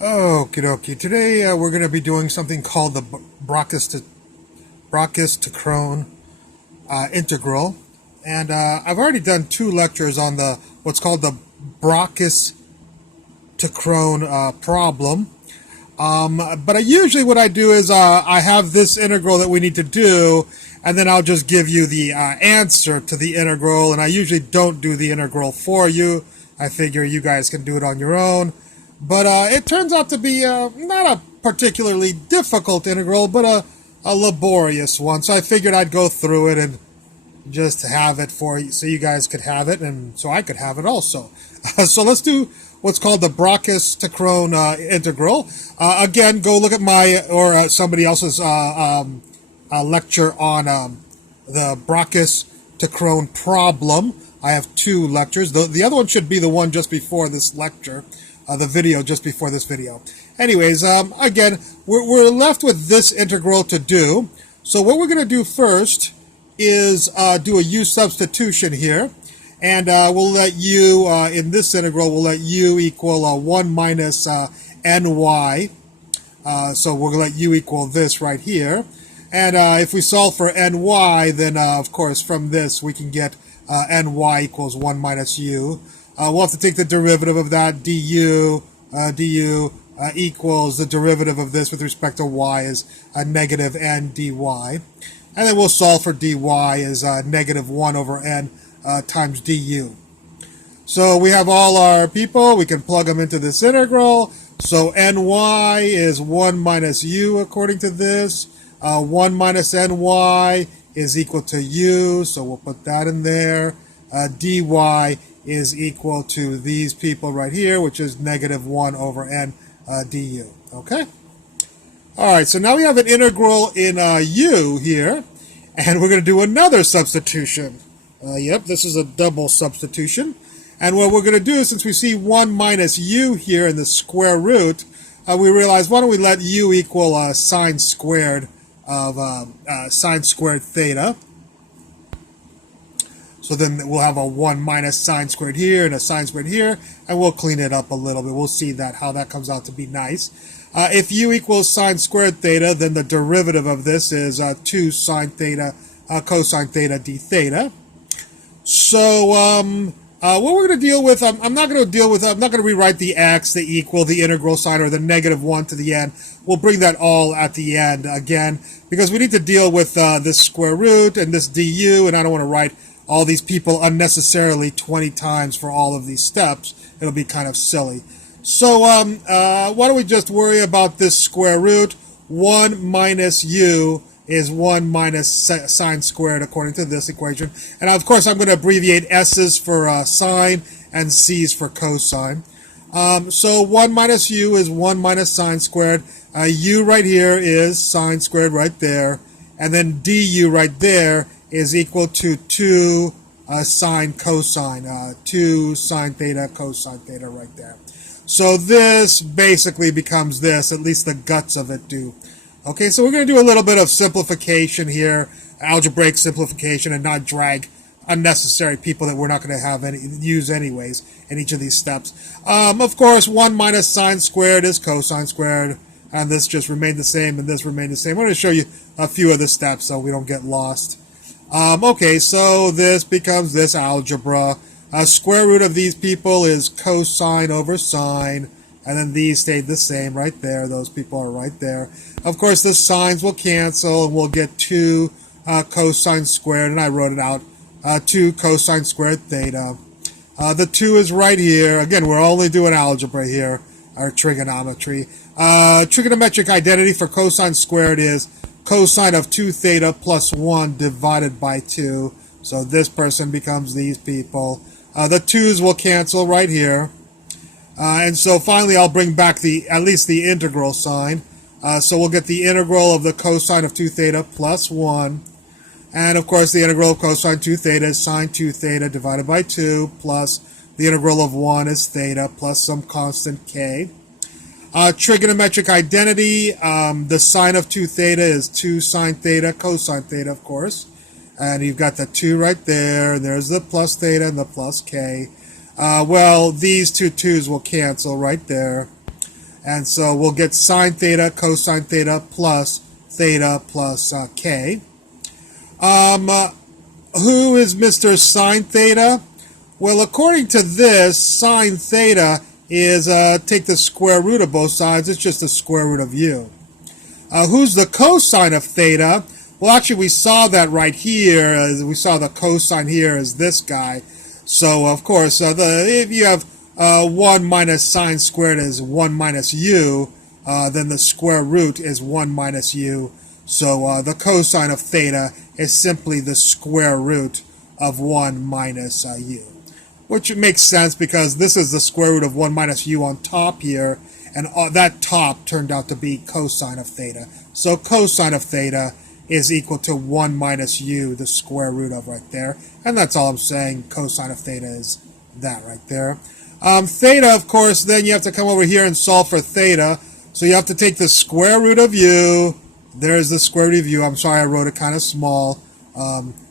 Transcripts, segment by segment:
Okie dokie. Today we're going to be doing something called the Brachistochrone Integral. And I've already done two lectures on the what's called the Brachistochrone problem. But usually what I do is I have this integral that we need to do, and then I'll just give you the answer to the integral, and I usually don't do the integral for you. I figure you guys can do it on your own. But it turns out to be not a particularly difficult integral, but a laborious one. So I figured I'd go through it and just have it for you, so you guys could have it, and so I could have it also. So let's do what's called the Brachistochrone integral. Again, go look at my or somebody else's lecture on the Brachistochrone problem. I have two lectures. The other one should be the one just before this lecture. The video just before this video. Anyways, again, we're left with this integral to do. So what we're going to do first is do a U-Substitution here. And we'll let u, in this integral, we'll let u equal 1 minus ny. So we're going to let u equal this right here. And if we solve for ny, then of course from this we can get ny equals 1 minus u. We'll have to take the derivative of that. Du equals the derivative of this with respect to y is a negative n dy. And then we'll solve for dy is negative 1 over n times du. So we have all our people. We can plug them into this integral. So ny is 1 minus u according to this. 1 minus ny is equal to u. So we'll put that in there. Dy is equal to these people right here, which is negative 1 over n du. Okay? All right, so now we have an integral in u here, and we're going to do another substitution. Yep, this is a double substitution. And what we're going to do, since we see 1 minus u here in the square root, we realize, why don't we let u equal sine squared of sine squared theta. So then we'll have a 1 minus sine squared here and a sine squared here, and we'll clean it up a little bit. We'll see how that comes out to be nice. If u equals sine squared theta, then the derivative of this is 2 sine theta cosine theta d theta. So what we're going to deal with, I'm not going to rewrite the x, the equal, the integral sign, or the negative 1 to the end. We'll bring that all at the end again, because we need to deal with this square root and this du, and I don't want to write all these people unnecessarily 20 times for all of these steps. It'll be kind of silly. So why don't we just worry about this square root? 1 minus u is 1 minus sine squared according to this equation. And of course I'm going to abbreviate s's for sine and c's for cosine. So 1 minus u is 1 minus sine squared. U right here is sine squared right there. And then du right there is equal to 2 sine cosine, 2 sine theta cosine theta right there. So this basically becomes this, at least the guts of it do. Okay, so we're going to do a little bit of simplification here, algebraic simplification, and not drag unnecessary people that we're not going to use anyways in each of these steps. Of course, 1 minus sine squared is cosine squared, and this just remained the same, and this remained the same. I'm going to show you a few of the steps so we don't get lost. Okay, so this becomes this algebra. Square root of these people is cosine over sine, and then these stayed the same right there. Those people are right there. Of course, the sines will cancel, and we'll get 2 cosine squared, and I wrote it out, 2 cosine squared theta. The 2 is right here. Again, we're only doing algebra here, or trigonometry. Trigonometric identity for cosine squared is cosine of 2 theta plus 1 divided by 2. So this person becomes these people. The 2's will cancel right here. And so finally I'll bring back at least the integral sign. So we'll get the integral of the cosine of 2 theta plus 1. And of course the integral of cosine 2 theta is sine 2 theta divided by 2 plus the integral of 1 is theta plus some constant k. Trigonometric identity, the sine of 2 theta is 2 sine theta cosine theta, of course. And you've got the 2 right there, and there's the plus theta and the plus k. Well, these two 2's will cancel right there. And so we'll get sine theta, cosine theta plus k. Who is Mr. Sine theta? Well, according to this, sine theta is take the square root of both sides. It's just the square root of u. Who's the cosine of theta? Well, actually, we saw that right here. We saw the cosine here as this guy. So, of course, if you have 1 minus sine squared is 1 minus u, then the square root is 1 minus u. So the cosine of theta is simply the square root of 1 minus u. Which makes sense because this is the square root of 1 minus u on top here, and that top turned out to be cosine of theta. So cosine of theta is equal to 1 minus u, the square root of right there. And that's all I'm saying. Cosine of theta is that right there. Theta, of course, then you have to come over here and solve for theta. So you have to take the square root of u. There's the square root of u. I'm sorry I wrote it kind of small.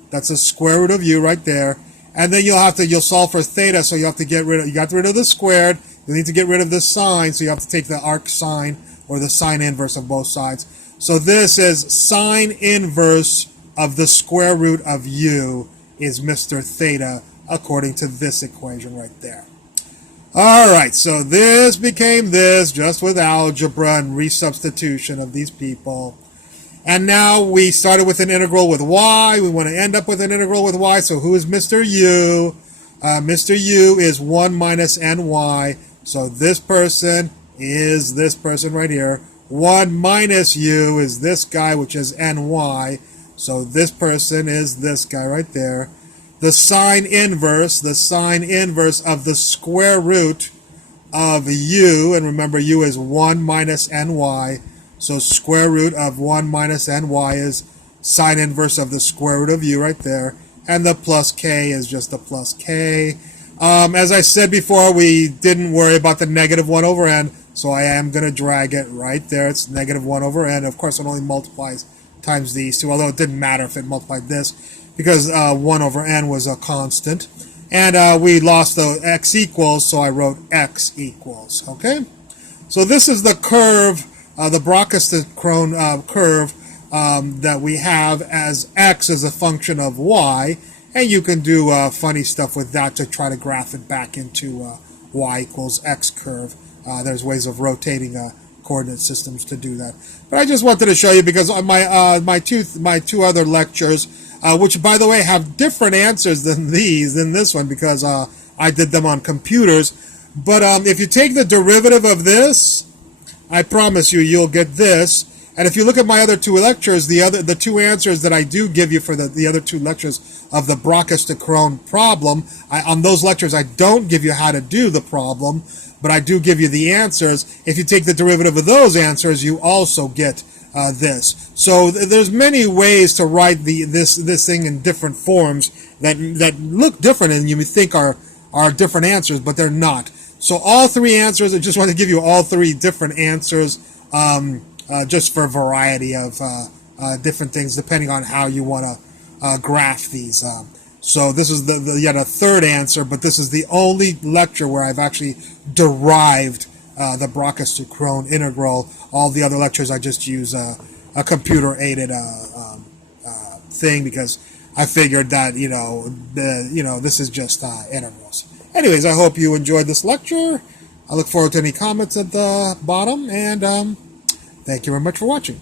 That's the square root of u right there. And then you'll solve for theta, so you have to you got rid of the squared. You need to get rid of the sine, so you have to take the arc sine or the sine inverse of both sides. So this is sine inverse of the square root of u is Mr. Theta, according to this equation right there. All right, so this became this just with algebra and resubstitution of these people. And now we started with an integral with y. We want to end up with an integral with y. So who is Mr. U? Mr. U is 1 minus ny. So this person is this person right here. 1 minus u is this guy, which is ny. So this person is this guy right there. The sine inverse of the square root of u, and remember u is 1 minus ny. So square root of 1 minus ny is sine inverse of the square root of u right there. And the plus k is just the plus k. As I said before, we didn't worry about the negative 1 over n, so I am going to drag it right there. It's negative 1 over n. Of course, it only multiplies times these two, although it didn't matter if it multiplied this, because 1 over n was a constant. And we lost the x equals, so I wrote x equals. Okay? So this is the curve, the Brachistochrone curve that we have as x is a function of y. And you can do funny stuff with that to try to graph it back into y equals x curve. There's ways of rotating coordinate systems to do that. But I just wanted to show you because on my two other lectures, which by the way have different answers than this one because I did them on computers. But if you take the derivative of this, I promise you, you'll get this. And if you look at my other two lectures, the two answers that I do give you for the other two lectures of the Brachistochrone problem, on those lectures I don't give you how to do the problem, but I do give you the answers. If you take the derivative of those answers, you also get this. So there's many ways to write this thing in different forms that look different and you think are different answers, but they're not. So all three answers, I just want to give you all three different answers. Just for a variety of different things, depending on how you want to graph these. So this is yet a third answer, but this is the only lecture where I've actually derived the Brachistochrone integral. All the other lectures I just use a computer-aided thing because I figured that this is just integrals. Anyways, I hope you enjoyed this lecture. I look forward to any comments at the bottom, and thank you very much for watching.